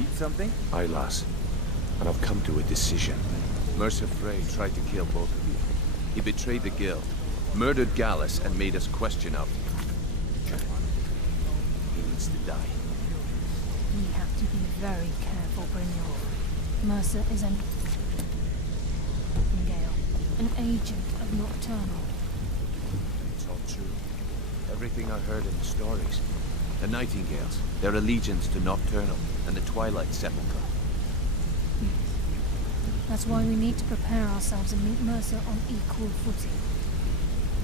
Need something? Aye, lass. And I've come to a decision. Mercer Frey tried to kill both of you. He betrayed the guild, murdered Gallus, and made us question of him. He needs to die. We have to be very careful, Brynjolf. Mercer is an Nightingale, an agent of Nocturnal. It's all true. Everything I heard in the stories. The Nightingales, their allegiance to Nocturnal, and the Twilight Sepulchre. Yes. That's why we need to prepare ourselves and meet Mercer on equal footing.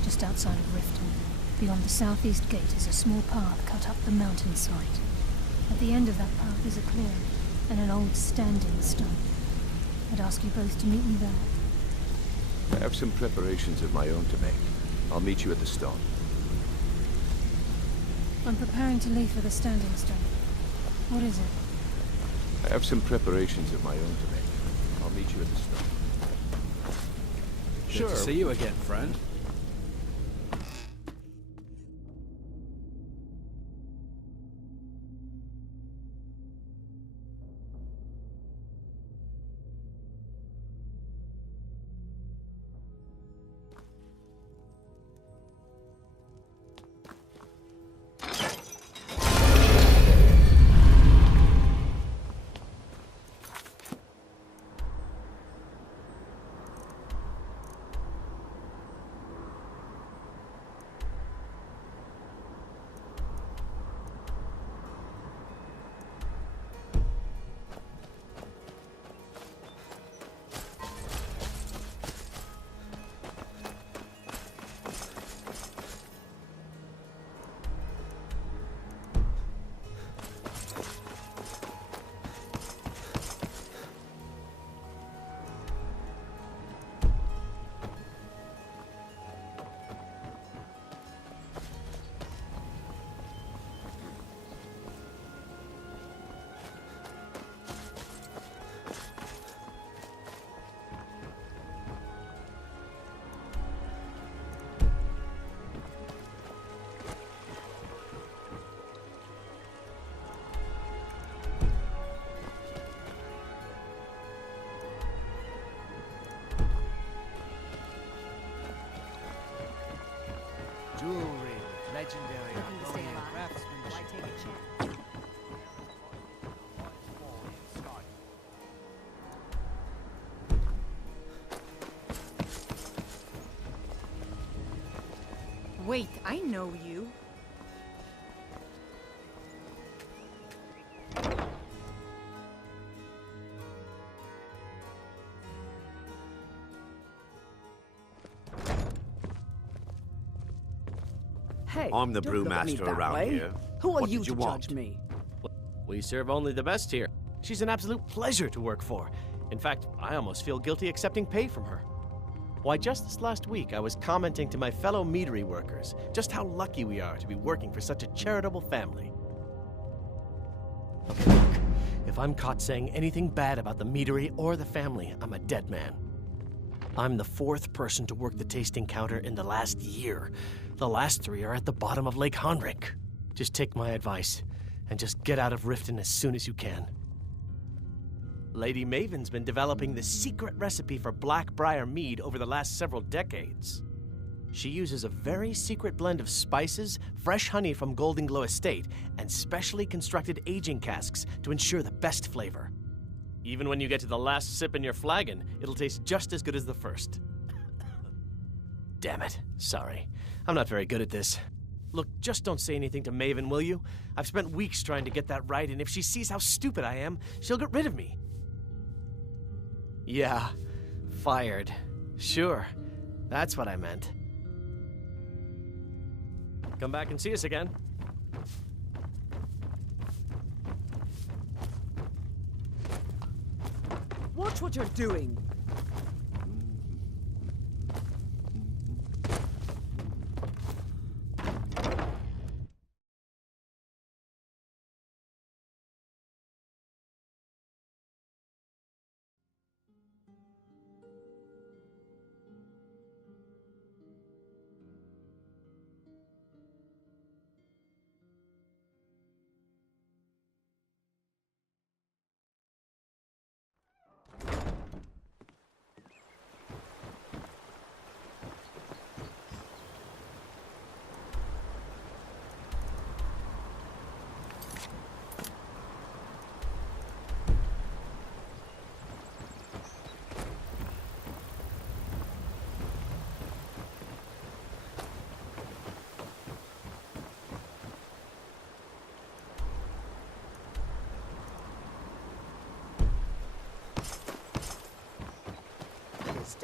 Just outside of Riften, beyond the southeast gate, is a small path cut up the mountainside. At the end of that path is a clearing, and an old standing stone. I'd ask you both to meet me there. I have some preparations of my own to make. I'll meet you at the stone. I'm preparing to leave for the standing stone. What is it? I have some preparations of my own to make. I'll meet you at the stone. Good to see you again, friend. Jewelry with legendary Argonian craftsmanship. Wait, I know you. Hey, I'm the don't look at me brewmaster that around way. here. Who are What you did to you want? judge me? We serve only the best here. She's an absolute pleasure to work for. In fact, I almost feel guilty accepting pay from her. Why, just this last week, I was commenting to my fellow meadery workers just how lucky we are to be working for such a charitable family. Okay, look, if I'm caught saying anything bad about the meadery or the family, I'm a dead man. I'm the fourth person to work the tasting counter in the last year. The last 3 are at the bottom of Lake Honrik. Just take my advice and just get out of Riften as soon as you can. Lady Maven's been developing the secret recipe for Blackbriar mead over the last several decades. She uses a very secret blend of spices, fresh honey from Golden Glow Estate, and specially constructed aging casks to ensure the best flavor. Even when you get to the last sip in your flagon, it'll taste just as good as the first. Damn it. Sorry. I'm not very good at this. Look, just don't say anything to Maven, will you? I've spent weeks trying to get that right, and if she sees how stupid I am, she'll get rid of me. Yeah, fired. Sure, that's what I meant. Come back and see us again. Watch what you're doing.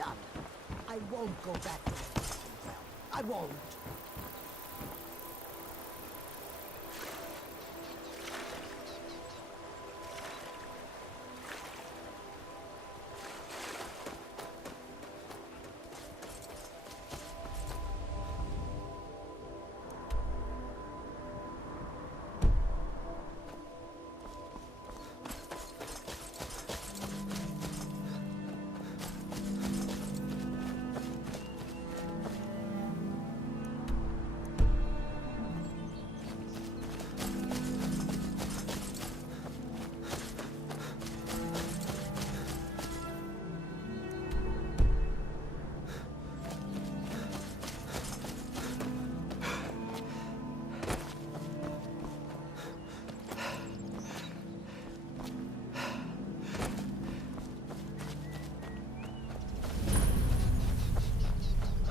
done. I won't go back to the realm. I won't.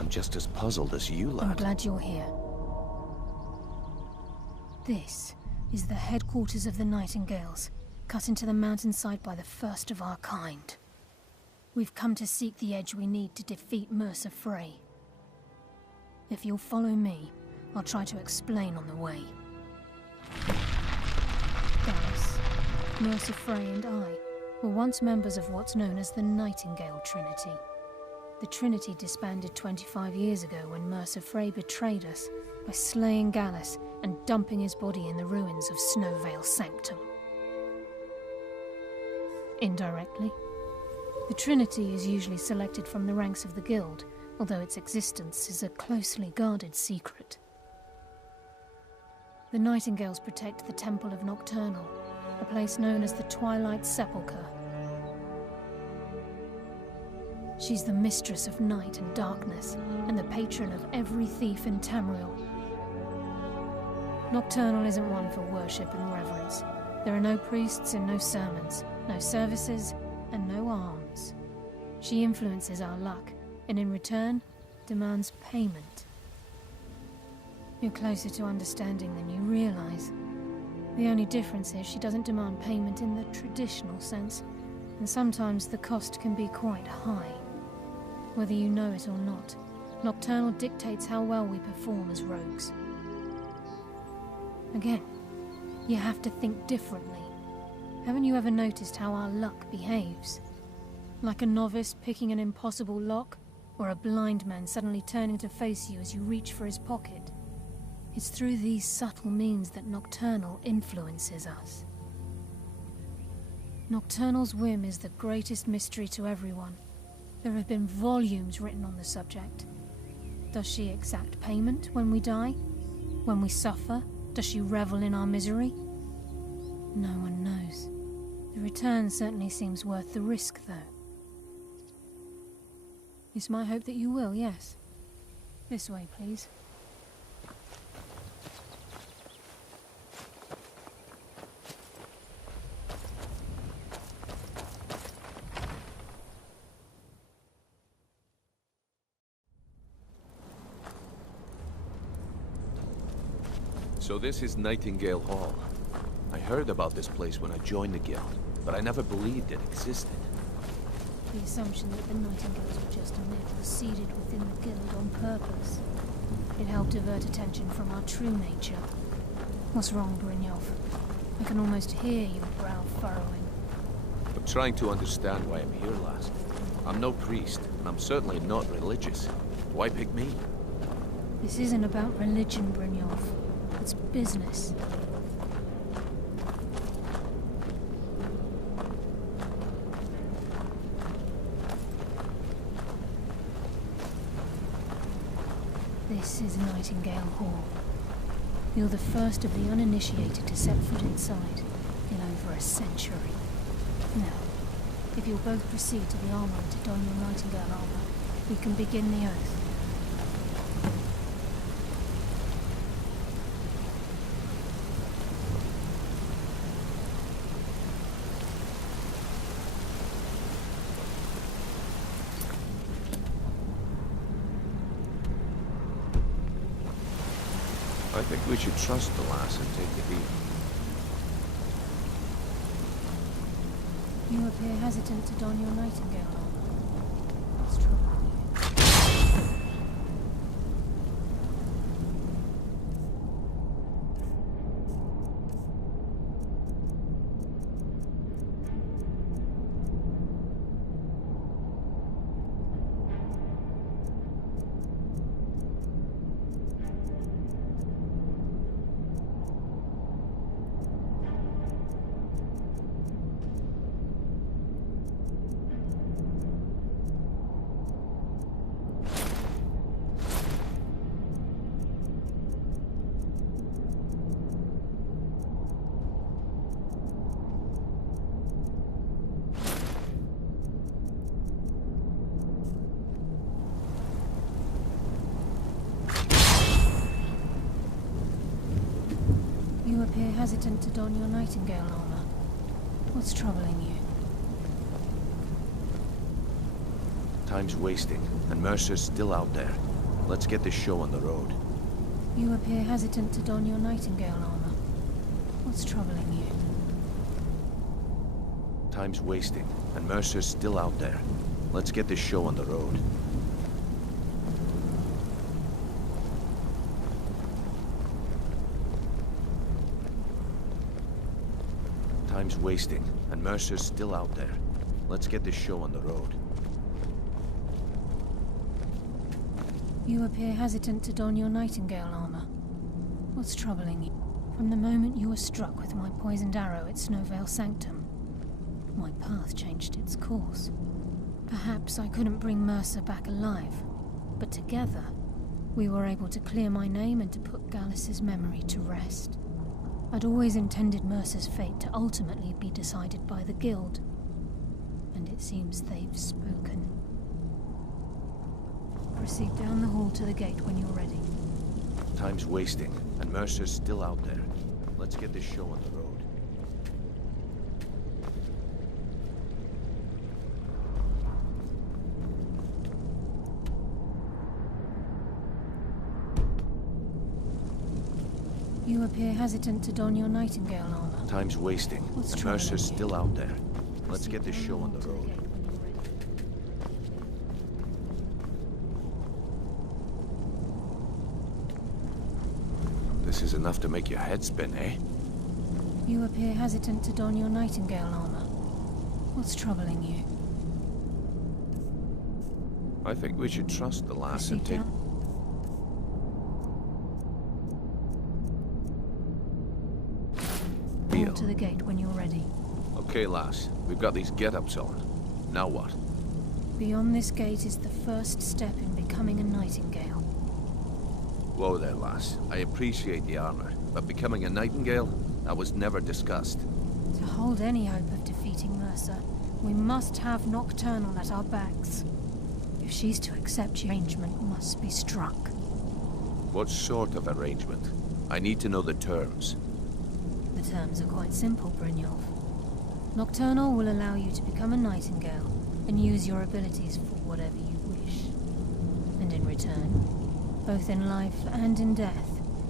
Just as puzzled as you, I'm lad. glad you're here. This is the headquarters of the Nightingales, cut into the mountainside by the first of our kind. We've come to seek the edge we need to defeat Mercer Frey. If you'll follow me, I'll try to explain on the way. Dallas, Mercer Frey and I were once members of what's known as the Nightingale Trinity. The Trinity disbanded 25 years ago when Mercer Frey betrayed us by slaying Gallus and dumping his body in the ruins of Snowvale Sanctum. Indirectly, the Trinity is usually selected from the ranks of the Guild, although its existence is a closely guarded secret. The Nightingales protect the Temple of Nocturnal, a place known as the Twilight Sepulchre. She's the mistress of night and darkness, and the patron of every thief in Tamriel. Nocturnal isn't one for worship and reverence. There are no priests and no sermons, no services, and no alms. She influences our luck, and in return, demands payment. You're closer to understanding than you realize. The only difference is she doesn't demand payment in the traditional sense, and sometimes the cost can be quite high. Whether you know it or not, Nocturnal dictates how well we perform as rogues. Again, you have to think differently. Haven't you ever noticed how our luck behaves? Like a novice picking an impossible lock, or a blind man suddenly turning to face you as you reach for his pocket. It's through these subtle means that Nocturnal influences us. Nocturnal's whim is the greatest mystery to everyone. There have been volumes written on the subject. Does she exact payment when we die? When we suffer, does she revel in our misery? No one knows. The return certainly seems worth the risk, though. It's my hope that you will, yes. This way, please. So this is Nightingale Hall. I heard about this place when I joined the Guild, but I never believed it existed. The assumption that the Nightingales were just a myth was seeded within the Guild on purpose. It helped divert attention from our true nature. What's wrong, Brynjolf? I can almost hear your brow furrowing. I'm trying to understand why I'm here, lass. I'm no priest, and I'm certainly not religious. Why pick me? This isn't about religion, Brynjolf. It's business. This is Nightingale Hall. You're the first of the uninitiated to set foot inside in over a century. Now, if you'll both proceed to the armory to don your Nightingale armor, we can begin the oath. I think we should trust the lass and take the heat. You appear hesitant to don your Nightingale armor. What's trouble? appear hesitant to don your nightingale armor. What's troubling you? Time's wasting, and Mercer's still out there. Let's get this show on the road. You appear hesitant to don your nightingale armor. What's troubling you? Time's wasting, and Mercer's still out there. Let's get this show on the road. Time's wasting, and Mercer's still out there. Let's get this show on the road. You appear hesitant to don your nightingale armor. What's troubling you? From the moment you were struck with my poisoned arrow at Snowvale Sanctum, my path changed its course. Perhaps I couldn't bring Mercer back alive, but together, we were able to clear my name and to put Gallus's memory to rest. I'd always intended Mercer's fate to ultimately be decided by the Guild, and it seems they've spoken. Proceed down the hall to the gate when you're ready. Time's wasting, and Mercer's still out there. Let's get this show on the road. You appear hesitant to don your nightingale armor. Time's wasting, What's and troubling Mercer's you? still out there. Let's Proceed get this down show on hall the to road. gate when you're ready. This is enough to make your head spin, eh? You appear hesitant to don your nightingale armor. What's troubling you? I think we should trust the lass Proceed and take... down. Hall Deal. to the gate when you're ready. Okay, lass. We've got these get-ups on. Now what? Beyond this gate is the first step in becoming a nightingale. Whoa there, lass. I appreciate the armor, but becoming a nightingale? That was never discussed. To hold any hope of defeating Mercer, we must have Nocturnal at our backs. If she's to accept your arrangement, must be struck. What sort of arrangement? I need to know the terms. The terms are quite simple, Brynjolf. Nocturnal will allow you to become a nightingale and use your abilities for whatever you wish. And in return, both in life and in death,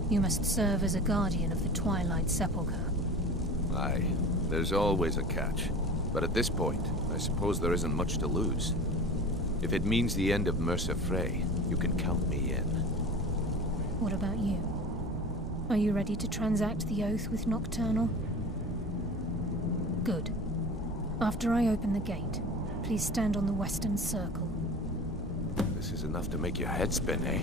you must serve as a guardian of the Twilight Sepulchre. Aye, there's always a catch. But at this point, I suppose there isn't much to lose. If it means the end of Mercer Frey, you can count me in. What about you? Are you ready to transact the oath with Nocturnal? Good. After I open the gate, please stand on the western circle. This is enough to make your head spin, eh?